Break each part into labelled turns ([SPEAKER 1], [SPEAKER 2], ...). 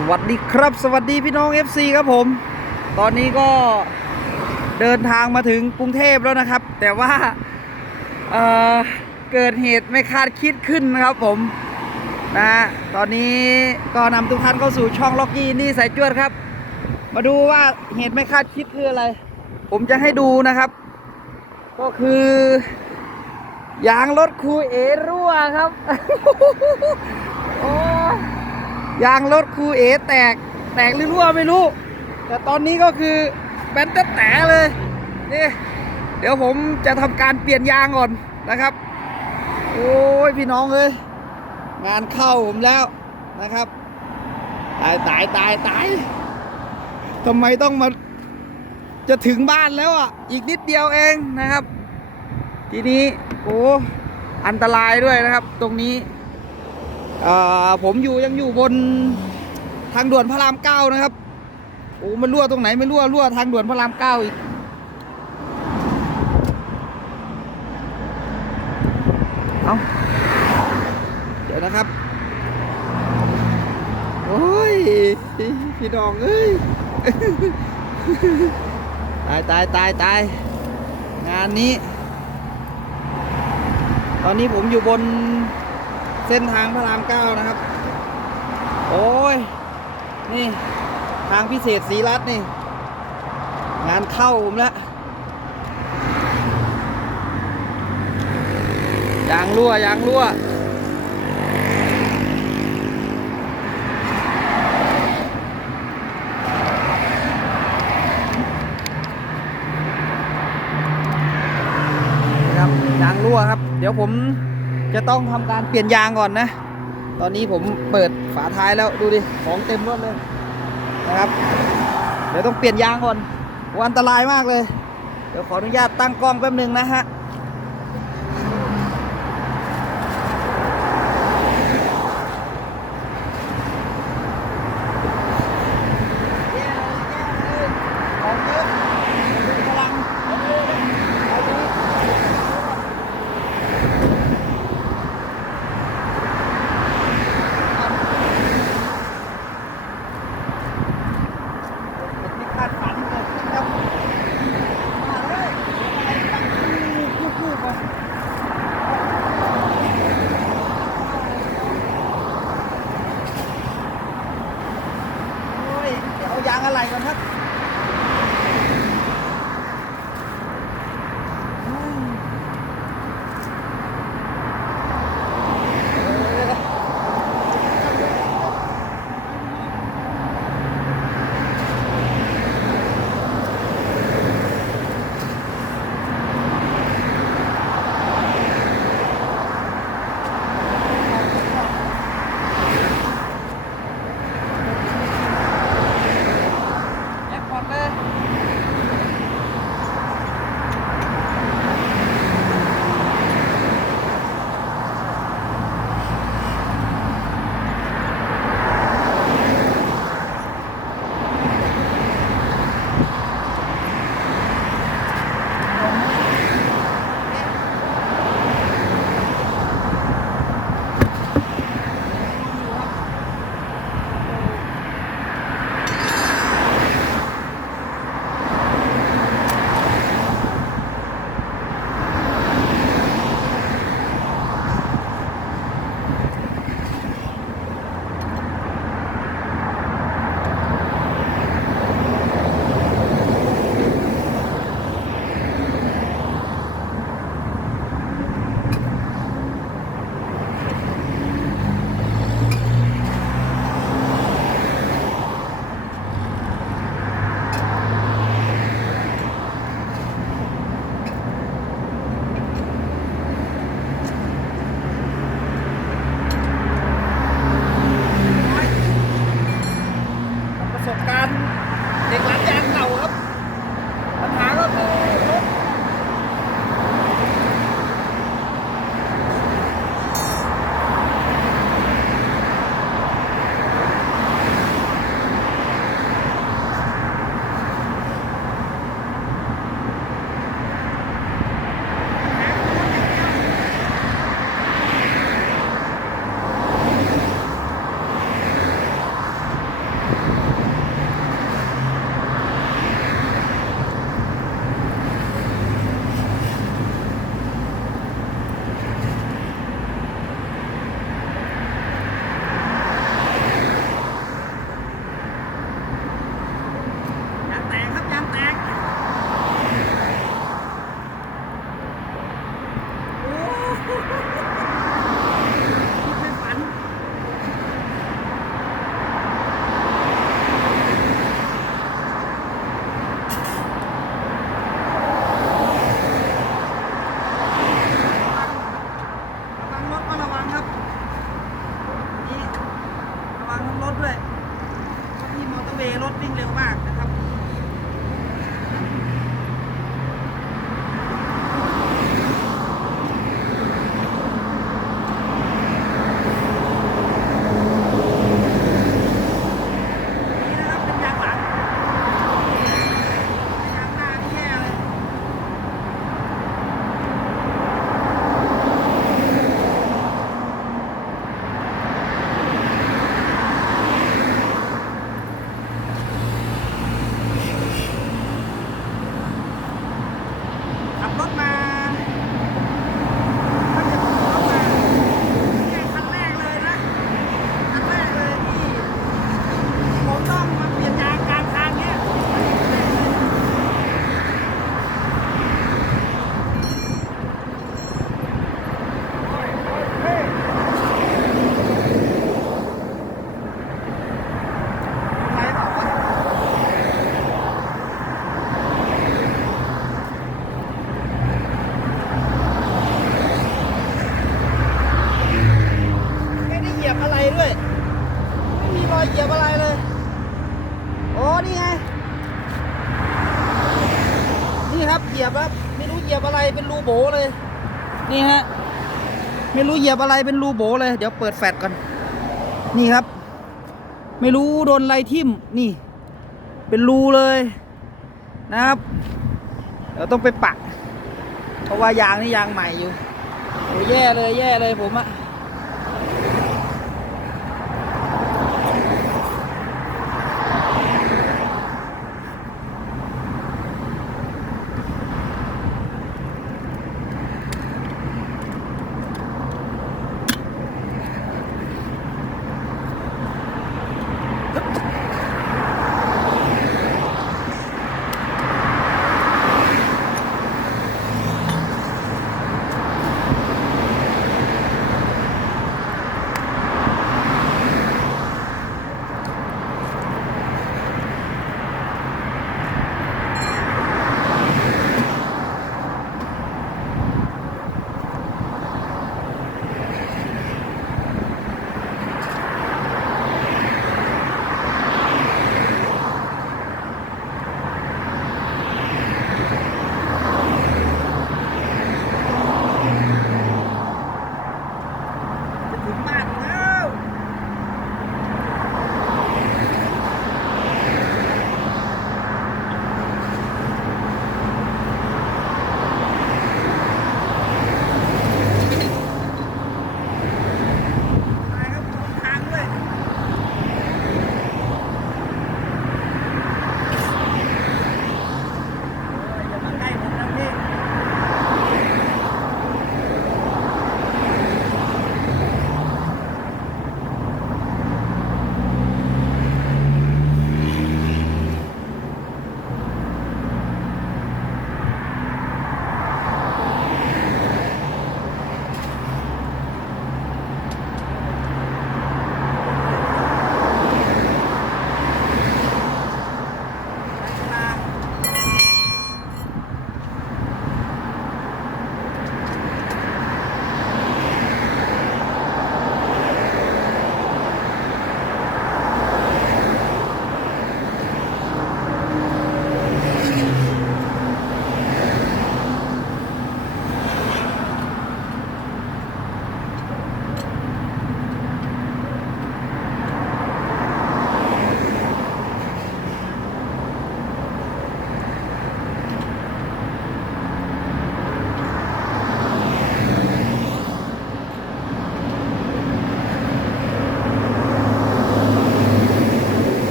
[SPEAKER 1] สวัสดีครับ สวัสดีพี่น้อง FC ครับผม ตอนนี้ก็เดินทางมาถึงกรุงเทพแล้วนะครับ แต่ว่าเเกิดเหตุไม่คาดคิดขึ้นนะครับผมนะฮะตอนนี้ก็นำทุกท่านเข้าสู่ช่องล็อกกี้นี่สายจวดครับ มาดูว่าเหตุไม่คาดคิดคืออะไร ผมจะให้ดูนะครับ ก็คือยางรถครูเอรั่วครับ โอ้ ยางรถครูเอแตกแตกหรือรั่วไม่รู้ แต่ตอนนี้ก็คือแบนแต่แตกเลยนี่เดี๋ยวผมจะทำการเปลี่ยนยางก่อนนะครับ โอ้ยพี่น้องเอ้ยงานเข้าผมแล้วนะครับ ตายตายตายตายทำไมต้องมาจะถึงบ้านแล้วอะ อีกนิดเดียวเองนะครับ ทีนี้โอ้อันตรายด้วยนะครับ ตรงนี้ ผมอยู่ยังอยู่บนทางด่วนพระรามเก้านะครับโอ้มันรั่วตรงไหนไม่รั่วรั่วทางด่วนพระรามเก้าอีกเอาเดี๋ยวนะครับโอ้ยพี่น้องเอ้ยตายตายตายตายงานนี้ ตอนนี้ผมอยู่บน เส้นทางพระรามเก้านะครับ โอ้ย นี่ ทางพิเศษศรีรัตน์นี่ งานเข้าผมแล้วยางรั่วยางรั่วครับยางรั่วครับ เดี๋ยวผม จะต้องทำการเปลี่ยนยางก่อนนะ ตอนนี้ผมเปิดฝาท้ายแล้วดูดิของเต็มรถเลยนะครับ เดี๋ยวต้องเปลี่ยนยางก่อนอันตรายมากเลย เดี๋ยวขออนุญาตตั้งกล้องแป๊บหนึงนะฮะ ครับเหยียบครับไม่รู้เหยียบอะไรเป็นรูโบเลย นี่ฮะไม่รู้เหยียบอะไรเป็นรูโบเลย เดี๋ยวเปิดแฟลชก่อน นี่ครับ ไม่รู้โดนอะไรทิ่มนี่ เป็นรูเลยนะครับเดี๋ยวต้องไปปักเพราะว่ายางนี่ยางใหม่อยู่โอ้แย่เลยแย่เลยผมอะ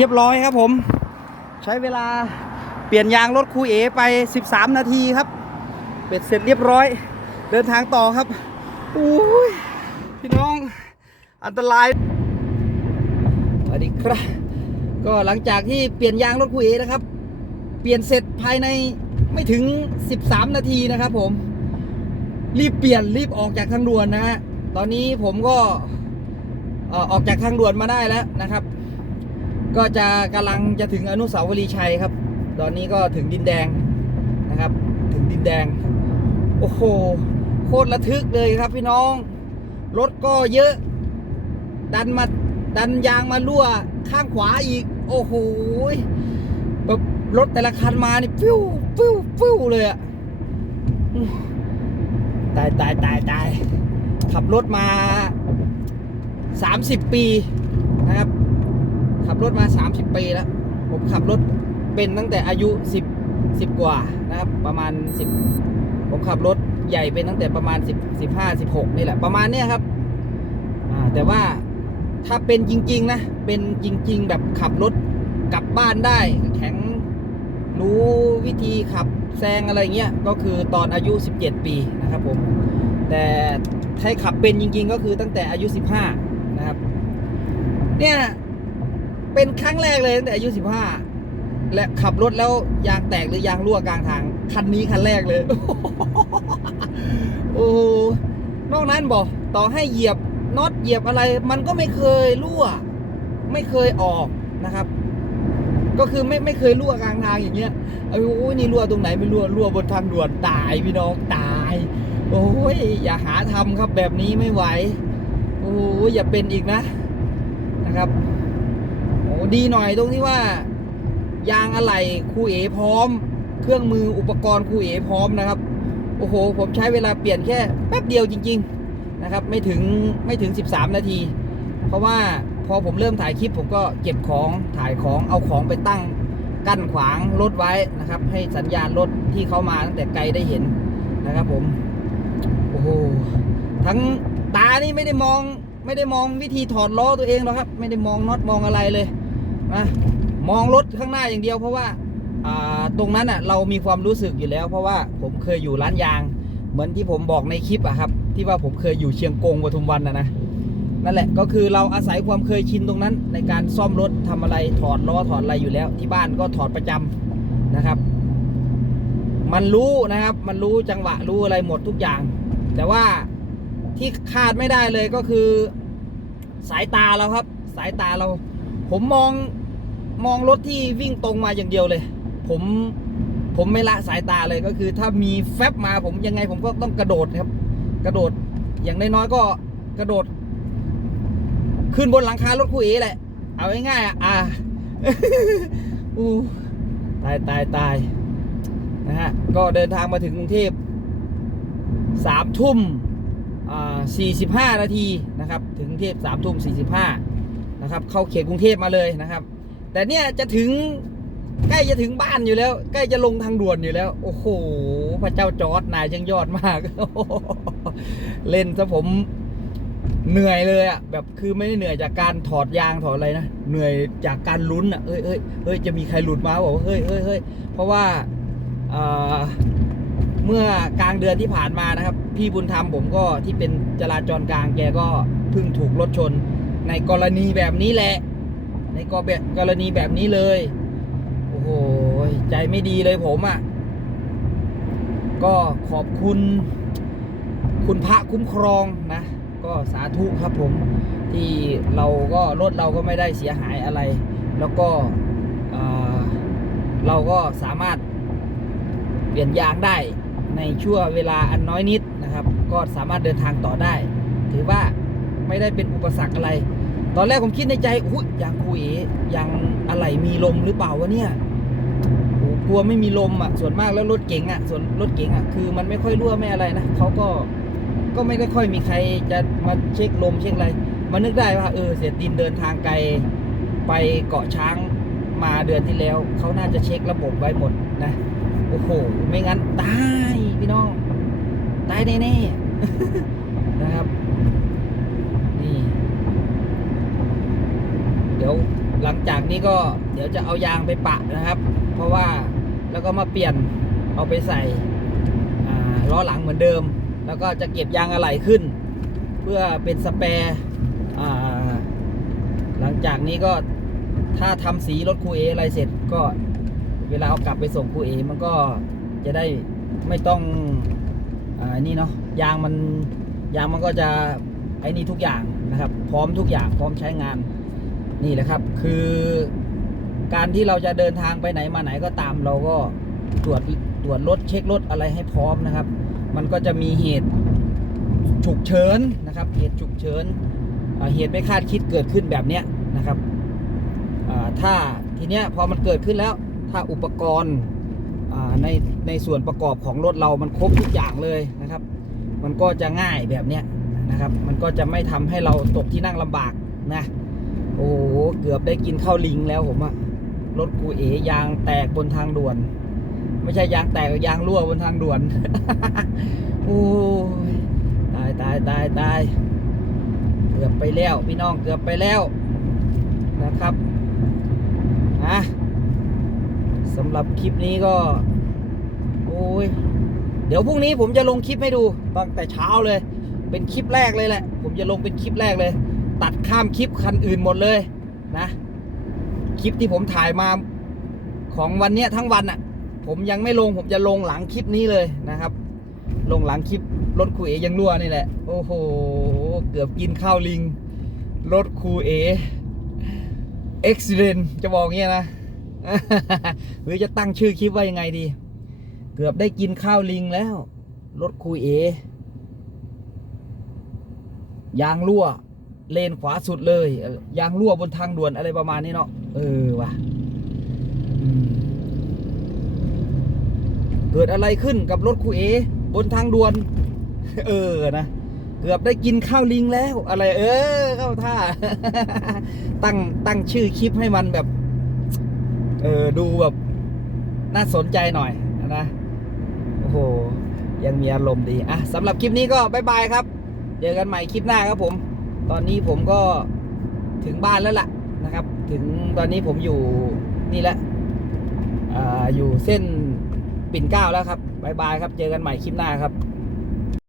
[SPEAKER 1] รียบร้อยครับผม ใช้เวลาเปลี่ยนยางรถครูเอไป 13 นาทีครับเป็ดเสร็จเรียบร้อย เดินทางต่อครับอุ้ยพี่น้องอันตรายสวัสดีครับ ก็หลังจากที่เปลี่ยนยางรถครูเอนะครับ เปลี่ยนเสร็จภายในไม่ถึง 13 นาทีนะครับผม รีบเปลี่ยนรีบออกจากทางด่วนนะฮะตอนนี้ผมก็ออกจากทางด่วนมาได้แล้วนะครับ ก็จะกำลังจะถึงอนุสาวรีย์ชัยครับ ตอนนี้ก็ถึงดินแดงนะครับ ถึงดินแดง โอ้โห โคตรระทึกเลยครับพี่น้อง รถก็เยอะ ดันมาดันยางมารั่วข้างขวาอีก โอ้โหแบบรถแต่ละคันมานี่ฟิวฟิวฟิวเลยอะตายตายตายตายขับรถมา 30 ปี ขับรถมา 30 ปีแล้ว ผมขับรถเป็นตั้งแต่อายุ 10 10 กว่านะครับ ประมาณ 10 ผมขับรถใหญ่เป็นตั้งแต่ประมาณ 10 15 16 นี่แหละ ประมาณเนี้ยครับแต่ว่าถ้าเป็นจริง ๆ นะ เป็นจริง ๆ แบบขับรถกลับบ้านได้ แข็งรู้วิธีขับแซงอะไรเงี้ย ก็คือตอนอายุ 17 ปีนะครับผม แต่ถ้าขับเป็นจริง ๆ ก็คือตั้งแต่อายุ 15 นะครับ เนี่ย เป็นครั้งแรกเลยตั้งแต่อายุ15และขับรถแล้วยางแตกหรือยางรั่วกลางทางคันนี้คันแรกเลย โอ้หนอกนั้นบอกต่อให้เหยียบน็อตเหยียบอะไร มันก็ไม่เคยรั่ว ไม่เคยออกนะครับ ก็คือไม่ไม่เคยรั่วกลางทางอย่างเงี้ยไอ้โอ้ยนี่รั่วตรงไหนไม่รั่วรั่วบนทางด่วนตายพี่น้องตาย โอ้ยอย่าหาทำครับแบบนี้ไม่ไหวโอ้ยอย่าเป็นอีกนะนะครับ ดีหน่อยตรงที่ว่า ยางอะไหล่ครูเอพร้อม เครื่องมืออุปกรณ์ครูเอพร้อมนะครับ โอ้โห ผมใช้เวลาเปลี่ยนแค่แป๊บเดียวจริง ๆนะครับ ไม่ถึงไม่ถึง 13 นาที เพราะว่าพอผมเริ่มถ่ายคลิปผมก็เก็บของถ่ายของเอาของไปตั้งกั้นขวางรถไว้นะครับ ให้สัญญาณรถที่เขามาตั้งแต่ไกลได้เห็นนะครับผม โอ้โห ทั้งตานี่ไม่ได้มอง ไม่ได้มองวิธีถอดล้อตัวเองหรอกครับ ไม่ได้มองน็อตมองอะไรเลย นะมองรถข้างหน้าอย่างเดียวเพราะว่าตรงนั้นอะเรามีความรู้สึกอยู่แล้ว เพราะว่าผมเคยอยู่ร้านยาง เหมือนที่ผมบอกในคลิปอะครับ ที่ว่าผมเคยอยู่เชียงกงปทุมวันนะนะนั่นแหละก็คือเราอาศัยความเคยชินตรงนั้น ในการซ่อมรถทำอะไรถอดล้อถอดอะไรอยู่แล้ว ที่บ้านก็ถอดประจำนะครับ มันรู้นะครับ มันรู้จังหวะรู้อะไรหมดทุกอย่าง แต่ว่าที่ขาดไม่ได้เลยก็คือ สายตาเราครับ สายตาเรา ผมมอง มองรถที่วิ่งตรงมาอย่างเดียวเลย ผมผมไม่ละสายตาเลยก็คือ ถ้ามีแฟบมาผมยังไงผมก็ต้องกระโดดครับ กระโดดอย่างน้อยๆก็กระโดด ขึ้นบนหลังคารถคู่เอแหละ เอาง่ายๆอะอ่าอู้ตายตายตายนะฮะก็เดินทางมาถึงกรุงเทพสามทุ่มอ่าสี่สิบห้านาทีนะครับ ถึงกรุงเทพสามทุ่มสี่สิบห้านะครับ เข้าเขตกรุงเทพมาเลยนะครับ แต่เนี่ยจะถึงใกล้จะถึงบ้านอยู่แล้ว ใกล้จะลงทางด่วนอยู่แล้ว โอ้โห พระเจ้าจอร์ดนายช่างยอดมาก เล่นซะผมเหนื่อยเลยอะแบบคือไม่ได้เหนื่อยจากการถอดยางถอดอะไรนะเหนื่อยจากการลุ้นอะเอ้ยเอ้ยเอ้ยจะมีใครหลุดมาบอกว่าเฮ้ยเฮ้ยเฮ้ยเพราะว่าเมื่อกลางเดือนที่ผ่านมานะครับ พี่บุญธรรมผมก็ที่เป็นจราจรกลางแกก็เพิ่งถูกรถชนในกรณีแบบนี้แหละ กรแบบกรณีแบบนี้เลย โอ้โห ใจไม่ดีเลยผมอะ่ะ ก็ขอบคุณ คุณพระคุ้มครองนะ ก็สาธุครับผม ที่เราก็รถเราก็ไม่ได้เสียหายอะไร แล้วก็เราก็สามารถเปลี่ยนยางได้ในช่วงเวลาอันน้อยนิดนะครับ ก็สามารถเดินทางต่อได้ ถือว่าไม่ได้เป็นอุปสรรคอะไร ตอนแรกผมคิดในใจอุ้ยยางคุยยางอะไรมีลมหรือเปล่าวะเนี่ยโอ้กลัวไม่มีลมอะ ส่วนมากแล้วรถเก๋งอะ ส่วนรถเก๋งอะ คือมันไม่ค่อยรั่วไม่อะไรนะเขาก็ ก็ไม่ได้ค่อยมีใครจะมาเช็คลมเช็คอะไรมานึกได้ว่าเออเสียดินเดินทางไกลไปเกาะช้างมาเดือนที่แล้ว เขาน่าจะเช็คระบบไว้หมดนะ โอ้โห ไม่งั้นตายพี่น้อง ตายแน่ๆ นะครับ นี่ เดี๋ยวหลังจากนี้ก็เดี๋ยวจะเอายางไปปะนะครับ เพราะว่าแล้วก็มาเปลี่ยนเอาไปใส่ล้อหลังเหมือนเดิม แล้วก็จะเก็บยางอะไหล่ขึ้น เพื่อเป็นสแปร์หลังจากนี้ก็ถ้าทำสีรถครูเออะไรเสร็จก็เวลาเอากลับไปส่งครูเอมันก็จะได้ไม่ต้องอนี่เนาะยางมันยางมันก็จะไอ้นี่ทุกอย่างนะครับ พร้อมทุกอย่างพร้อมใช้งาน นี่แหละครับ คือการที่เราจะเดินทางไปไหนมาไหนก็ตาม เราก็ตรวจตรวจรถเช็ครถอะไรให้พร้อมนะครับ มันก็จะมีเหตุฉุกเฉินนะครับ เหตุฉุกเฉินเหตุไม่คาดคิดเกิดขึ้นแบบเนี้ยนะครับถ้าทีเนี้ยพอมันเกิดขึ้นแล้ว ถ้าอุปกรณ์ในในส่วนประกอบของรถเรามันครบทุกอย่างเลยนะครับ มันก็จะง่ายแบบเนี้ยนะครับ มันก็จะไม่ทำให้เราตกที่นั่งลำบากนะ อ้โห เกือบได้กินข้าวลิงแล้วผมอะรถกูเอยางแตกบนทางด่วน ไม่ใช่ยางแตกยางรั่วบนทางด่วน โอ้ยตายตายตายตายเกือบไปแล้ว พี่น้องเกือบไปแล้วนะครับอะสำหรับคลิปนี้ก็ โอ้ย เดี๋ยวพรุ่งนี้ผมจะลงคลิปให้ดูตั้งแต่เช้าเลย เป็นคลิปแรกเลยแหละ ผมจะลงเป็นคลิปแรกเลย ตัดข้ามคลิปคันอื่นหมดเลยนะ คลิปที่ผมถ่ายมาของวันเนี้ยทั้งวันอะ่ะ ผมยังไม่ลงผมจะลงหลังคลิปนี้เลยนะครับ ลงหลังคลิปรถครูเอยังรั่วนี่แหละ โอ้โห เกือบกินข้าวลิง รถครูเอเอ็กซิเดนจะบอกเงี้ยนะ หรือจะตั้งชื่อคลิปว่ายังไงดี เกือบได้กินข้าวลิงแล้ว รถครูเอยางรั่ว เลนขวาสุดเลยยางรั่วบนทางด่วนอะไรประมาณนี้เนาะเออว่ะเกิดอะไรขึ้นกับรถคูเอบนทางด่วน เออนะเกือบได้กินข้าวลิงแล้ว อะไร เออเข้าท่า ตั้งตั้งชื่อคลิปให้มันแบบ เออดูแบบน่าสนใจหน่อยนะโอ้โหยังมีอารมณ์ดีอะสำหรับคลิปนี้ก็บายบายครับ เจอกันใหม่คลิปหน้าครับผม ตอนนี้ผมก็ถึงบ้านแล้วล่ะนะครับ ถึงตอนนี้ผมอยู่นี่แหละอ่าอยู่เส้นปิ่นเกล้าแล้วครับบายบายครับ เจอกันใหม่คลิปหน้าครับ